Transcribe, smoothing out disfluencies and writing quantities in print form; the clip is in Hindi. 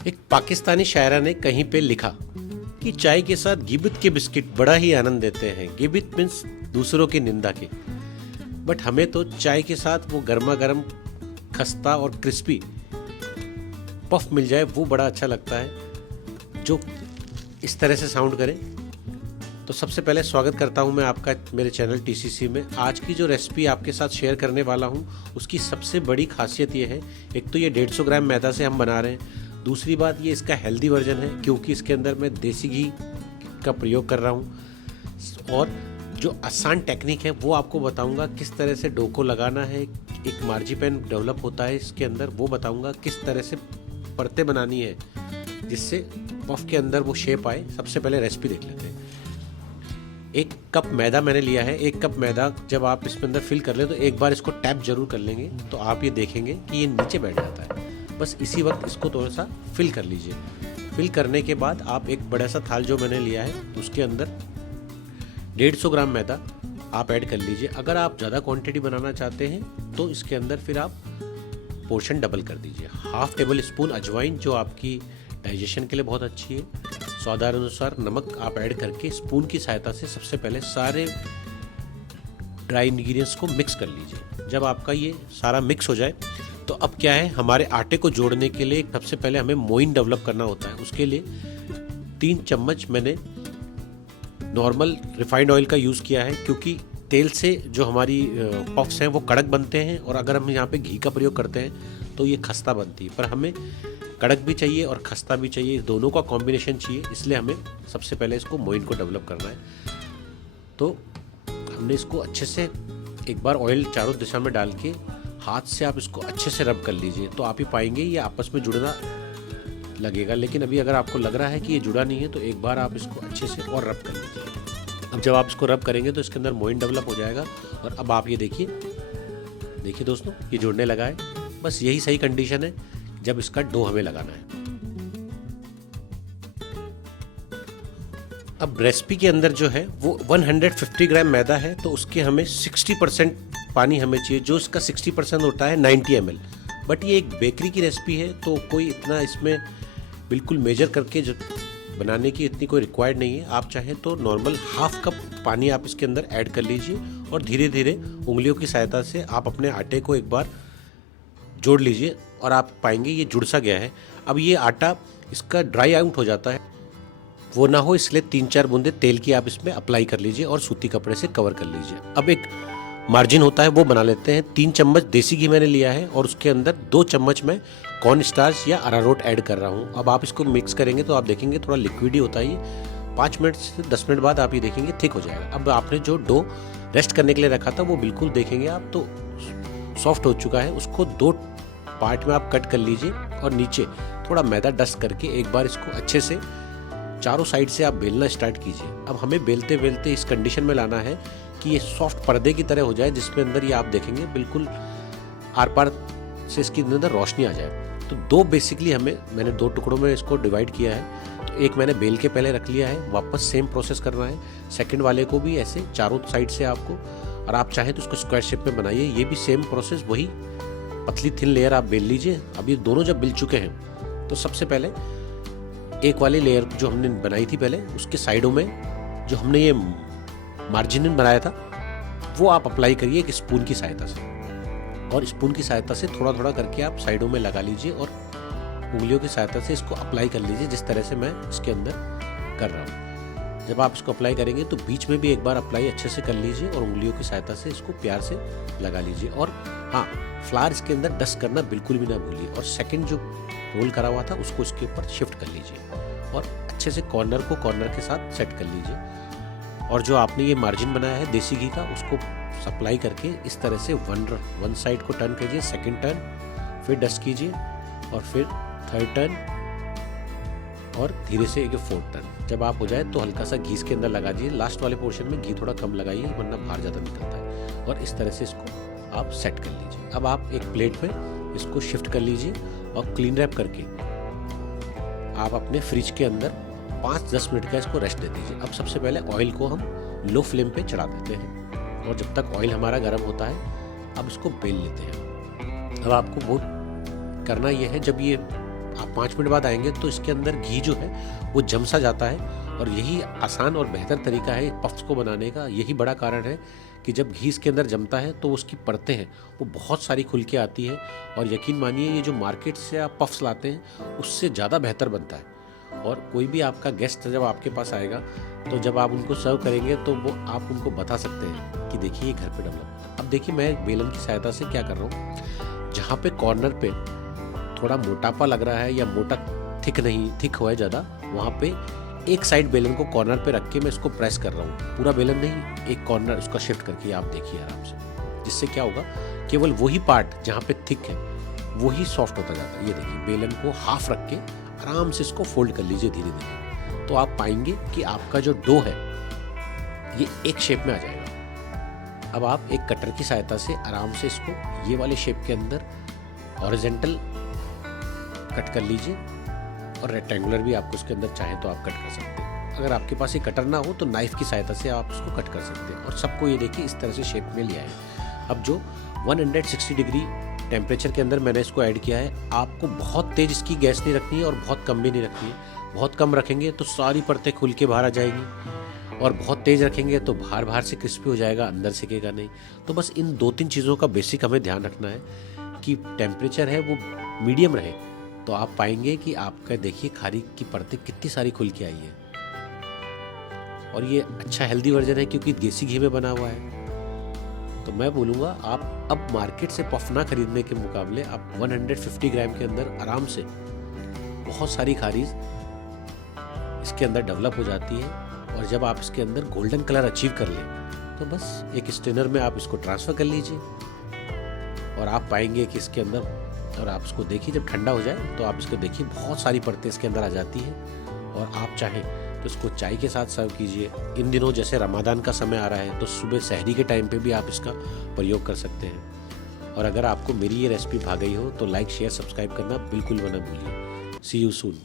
एक पाकिस्तानी शायरा ने कहीं पे लिखा कि चाय के साथ गिबित के बिस्किट बड़ा ही आनंद देते हैं। गिबित मीन्स दूसरों की निंदा के, बट हमें तो चाय के साथ वो गर्मा गर्म खस्ता और क्रिस्पी पफ मिल जाए वो बड़ा अच्छा लगता है, जो इस तरह से साउंड करे। तो सबसे पहले स्वागत करता हूं मैं आपका मेरे चैनल टीसीसी में। आज की जो रेसिपी आपके साथ शेयर करने वाला हूं उसकी सबसे बड़ी खासियत ये है, एक तो ये 150 ग्राम मैदा से हम बना रहे हैं। दूसरी बात, ये इसका हेल्दी वर्जन है क्योंकि इसके अंदर मैं देसी घी का प्रयोग कर रहा हूं। और जो आसान टेक्निक है वो आपको बताऊंगा, किस तरह से डो को लगाना है, एक मार्जीपैन डेवलप होता है इसके अंदर वो बताऊंगा, किस तरह से परतें बनानी है जिससे पफ के अंदर वो शेप आए। सबसे पहले रेसिपी देख लेते हैं। 1 कप मैदा मैंने लिया है। 1 कप मैदा जब आप इसके अंदर फिल कर ले तो एक बार इसको टैप जरूर कर लेंगे, तो आप ये देखेंगे कि ये नीचे बैठ जाता है। बस इसी वक्त इसको थोड़ा सा फिल कर लीजिए। फिल करने के बाद आप एक बड़ा सा थाल जो मैंने लिया है उसके अंदर 150 ग्राम मैदा आप ऐड कर लीजिए। अगर आप ज़्यादा क्वांटिटी बनाना चाहते हैं तो इसके अंदर फिर आप पोर्शन डबल कर दीजिए। 1/2 टेबल स्पून अजवाइन जो आपकी डाइजेशन के लिए बहुत अच्छी है। स्वादानुसार नमक आप ऐड करके स्पून की सहायता से सबसे पहले सारे ड्राई इंग्रेडिएंट्स को मिक्स कर लीजिए। जब आपका ये सारा मिक्स हो जाए तो अब क्या है, हमारे आटे को जोड़ने के लिए सबसे पहले हमें मोइन डेवलप करना होता है। उसके लिए 3 चम्मच मैंने नॉर्मल रिफाइंड ऑयल का यूज़ किया है, क्योंकि तेल से जो हमारी पफ्स हैं वो कड़क बनते हैं और अगर हम यहाँ पे घी का प्रयोग करते हैं तो ये खस्ता बनती है। पर हमें कड़क भी चाहिए और खस्ता भी चाहिए, दोनों का कॉम्बिनेशन चाहिए, इसलिए हमें सबसे पहले इसको मोइन को डेवलप करना है। तो हमने इसको अच्छे से एक बार ऑयल चारों दिशा में डाल के हाथ से आप इसको अच्छे से रब कर लीजिए, तो आप ही पाएंगे ये आपस में जुड़ना लगेगा। लेकिन अभी अगर आपको लग रहा है कि ये जुड़ा नहीं है तो एक बार आप इसको अच्छे से और रब कर लीजिए। अब जब आप इसको रब करेंगे तो इसके अंदर मोइन डेवलप हो जाएगा। और अब आप ये देखिए दोस्तों, ये जुड़ने लगा है। बस यही सही कंडीशन है जब इसका डो हमें लगाना है। अब रेसिपी के अंदर जो है वो 150 ग्राम मैदा है, तो उसके हमें 60% पानी हमें चाहिए, जो इसका 60% होता है 90 ml। बट ये एक बेकरी की रेसिपी है तो कोई इतना इसमें बिल्कुल मेजर करके जो बनाने की इतनी कोई रिक्वायर्ड नहीं है। आप चाहें तो नॉर्मल 1/2 कप पानी आप इसके अंदर ऐड कर लीजिए और धीरे धीरे उंगलियों की सहायता से आप अपने आटे को एक बार जोड़ लीजिए और आप पाएंगे ये जुड़ सा गया है। अब ये आटा इसका ड्राई आउट हो जाता है, वो ना हो इसलिए 3-4 बूंदे तेल की आप इसमें अप्लाई कर लीजिए और सूती कपड़े से कवर कर लीजिए। अब एक मार्जिन होता है वो बना लेते हैं। 3 चम्मच देसी घी मैंने लिया है और उसके अंदर 2 चम्मच मैं कॉर्न स्टार्च या अरारोट ऐड कर रहा हूँ। अब आप इसको मिक्स करेंगे तो आप देखेंगे थोड़ा लिक्विड ही होता है ये। 5 मिनट से 10 मिनट बाद आप ये देखेंगे थिक हो जाएगा। अब आपने जो डो रेस्ट करने के लिए रखा था वो बिल्कुल देखेंगे आप तो सॉफ्ट हो चुका है। उसको 2 पार्ट में आप कट कर लीजिए और नीचे थोड़ा मैदा डस्ट करके एक बार इसको अच्छे से चारों साइड से आप बेलना स्टार्ट कीजिए। अब हमें बेलते बेलते इस कंडीशन में लाना है कि ये सॉफ्ट पर्दे की तरह हो जाए, जिसमें अंदर ये आप देखेंगे बिल्कुल आर पार से इसके अंदर रोशनी आ जाए। तो 2 बेसिकली मैंने 2 टुकड़ों में इसको डिवाइड किया है। तो एक मैंने बेल के पहले रख लिया है, वापस सेम प्रोसेस करना है। सेकंड वाले को भी ऐसे चारों साइड से आपको, और आप चाहें तो उसको स्क्वायर शेप में बनाइए। ये भी सेम प्रोसेस, वही पतली थिन लेयर आप बेल लीजिए। अब ये दोनों जब बिल चुके हैं तो सबसे पहले एक वाली लेयर जो हमने बनाई थी पहले, उसके साइडों में जो हमने ये मार्जिन बनाया था वो आप अप्लाई करिए एक स्पून की सहायता से, और स्पून की सहायता से थोड़ा थोड़ा करके आप साइडों में लगा लीजिए और उंगलियों की सहायता से इसको अप्लाई कर लीजिए, जिस तरह से मैं इसके अंदर कर रहा हूँ। जब आप इसको अप्लाई करेंगे तो बीच में भी एक बार अप्लाई अच्छे से कर लीजिए और उंगलियों की सहायता से इसको प्यार से लगा लीजिए। और हाँ, फ्लावर इसके अंदर डस्ट करना बिल्कुल भी ना भूलिए। और सेकंड जो रोल करा हुआ था उसको इसके ऊपर शिफ्ट कर लीजिए और अच्छे से कॉर्नर को कॉर्नर के साथ सेट कर लीजिए। और जो आपने ये मार्जिन बनाया है देसी घी का, उसको सप्लाई करके इस तरह से वन साइड को टर्न कीजिए, सेकंड टर्न, फिर डस्ट कीजिए और फिर थर्ड टर्न और धीरे से एक 4th टर्न। जब आप हो जाए तो हल्का सा घी इसके अंदर लगा दीजिए। लास्ट वाले पोर्शन में घी थोड़ा कम लगाइए वरना बाहर ज़्यादा निकलता है। और इस तरह से इसको आप सेट कर लीजिए। अब आप एक प्लेट में इसको शिफ्ट कर लीजिए और क्लीन रैप करके आप अपने फ्रिज के अंदर 5-10 मिनट का इसको रेस्ट दे दीजिए। अब सबसे पहले ऑयल को हम लो फ्लेम पे चढ़ा देते हैं और जब तक ऑयल हमारा गर्म होता है अब इसको बेल लेते हैं। अब आपको वो करना ये है, जब ये आप 5 मिनट बाद आएंगे तो इसके अंदर घी जो है वो जम सा जाता है, और यही आसान और बेहतर तरीका है पफ्स को बनाने का। यही बड़ा कारण है कि जब घी इसके अंदर जमता है तो उसकी परतें हैं वो बहुत सारी खुल के आती है, और यकीन मानिए ये जो मार्केट से आप पफ्स लाते हैं उससे ज़्यादा बेहतर बनता है। और कोई भी आपका गेस्ट जब आपके पास आएगा तो जब आप उनको सर्व करेंगे तो वो आप उनको बता सकते हैं कि देखिए ये घर पे डेवलप। अब देखिए मैं बेलन की सहायता से क्या कर रहा हूँ, जहाँ पे कॉर्नर पे थोड़ा मोटापा लग रहा है या मोटा थिक हुआ है ज़्यादा, वहाँ पे एक साइड बेलन को कॉर्नर पे रख के मैं इसको प्रेस कर रहा हूँ, पूरा बेलन नहीं, एक कॉर्नर उसका शिफ्ट करके। आप देखिए आराम से, जिससे क्या होगा केवल वही पार्ट जहाँ पे थिक है वही सॉफ्ट होता जाता है। ये देखिए बेलन को हाफ रख के आराम से इसको फोल्ड कर लीजिए धीरे धीरे, तो आप पाएंगे कि आपका जो डो है ये एक शेप में आ जाएगा। अब आप एक कटर की सहायता से आराम से इसको ये वाले शेप के अंदर हॉरिजॉन्टल कट कर लीजिए, और रेक्टेंगुलर भी आपको उसके अंदर चाहे तो आप कट कर सकते हैं। अगर आपके पास ये कटर ना हो तो नाइफ की सहायता से आप उसको कट कर सकते हैं, और सबको ये देखिए इस तरह से शेप में लिया है। अब जो 160 डिग्री टेम्परेचर के अंदर मैंने इसको ऐड किया है, आपको बहुत तेज़ इसकी गैस नहीं रखनी है और बहुत कम भी नहीं रखनी है। बहुत कम रखेंगे तो सारी परतें खुल के बाहर आ जाएंगी, और बहुत तेज़ रखेंगे तो बाहर से क्रिस्पी हो जाएगा, अंदर सिकेगा नहीं। तो बस इन 2-3 चीज़ों का बेसिक हमें ध्यान रखना है कि टेम्परेचर है वो मीडियम रहे, तो आप पाएंगे कि आपका देखिए खारी की परतें कितनी सारी खुल के आई है। और ये अच्छा हेल्दी वर्जन है क्योंकि देसी घी में बना हुआ है। तो मैं बोलूँगा आप अब मार्केट से पफ ना खरीदने के मुकाबले आप 150 ग्राम के अंदर आराम से बहुत सारी खारीज इसके अंदर डेवलप हो जाती है। और जब आप इसके अंदर गोल्डन कलर अचीव कर लें तो बस एक स्ट्रेनर में आप इसको ट्रांसफ़र कर लीजिए, और आप पाएंगे कि इसके अंदर, और आप इसको देखिए जब ठंडा हो जाए तो आप इसको देखिए बहुत सारी परतें इसके अंदर आ जाती हैं। और आप चाहें तो इसको चाय के साथ सर्व कीजिए। इन दिनों जैसे रमज़ान का समय आ रहा है तो सुबह सहरी के टाइम पे भी आप इसका प्रयोग कर सकते हैं। और अगर आपको मेरी ये रेसिपी भाग गई हो तो लाइक शेयर सब्सक्राइब करना बिल्कुल ना भूलिए। सी यू सून।